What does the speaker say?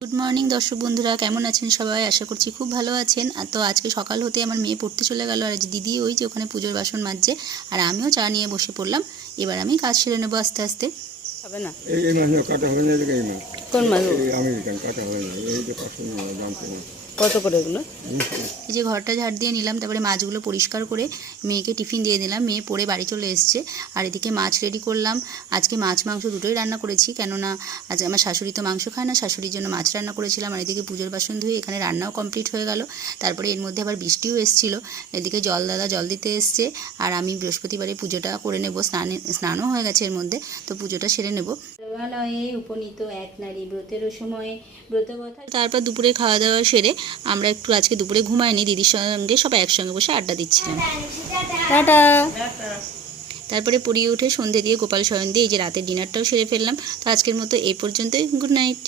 Good morning দর্শক বন্ধুরা কেমন আছেন সবাই? আশা করছি খুব ভালো আছেন। আর তো আজকে সকাল হতে আমার মেয়ে পড়তে চলে গেল আর দিদি ওই যে ওখানে পুজোর বাসন মাজছে। আর আমিও চা নিয়ে বসে পড়লাম। এবার আমি কাজ সেরে নেব আস্তে আস্তে। হবে না? হয়ে কোন মাছ কাটা হয়ে এই যে কত করে এগুলো। এই যে ঘরটা ঝাড় দিয়ে নিলাম, তারপরে মাছগুলো পরিষ্কার করে মেয়েকে টিফিন দিয়ে দিলাম। মেয়ে পরে বাড়ি চলে এসছে। আর এদিকে মাছ রেডি করলাম। আজকে মাছ, মাংস দুটোই রান্না করেছি, কেননা আজ আমার শাশুড়ি তো মাংস খায় না, শাশুড়ির জন্য মাছ রান্না করেছিলাম। আর এদিকে পুজোর বাসন ধুয়ে এখানে রান্নাও কমপ্লিট হয়ে গেল। তারপরে এর মধ্যে আবার বৃষ্টিও এসেছিল। এদিকে জল দাদা জল দিতে এসছে। আর আমি বৃহস্পতিবারে পুজোটা করে নেব। স্নানে, স্নানও হয়ে গেছে এর মধ্যে। তো পুজোটা সেরে নেব। দেবালয়ে উপনীত এক নারী ব্রতেরও সময়ে ব্রত কথা তারপর দুপুরে খাওয়া দাওয়া সেরে আমরা একটু আজকে দুপুরে ঘুমাইনি দিদির সঙ্গে সবাই একসঙ্গে বসে আড্ডা দিচ্ছিলাম তারপরে পড়িয়ে উঠে সন্ধে দিয়ে গোপাল শয়ন দিয়ে এই যে রাতের ডিনারটাও সেরে ফেললাম তো আজকের মতো এই পর্যন্তই গুড নাইট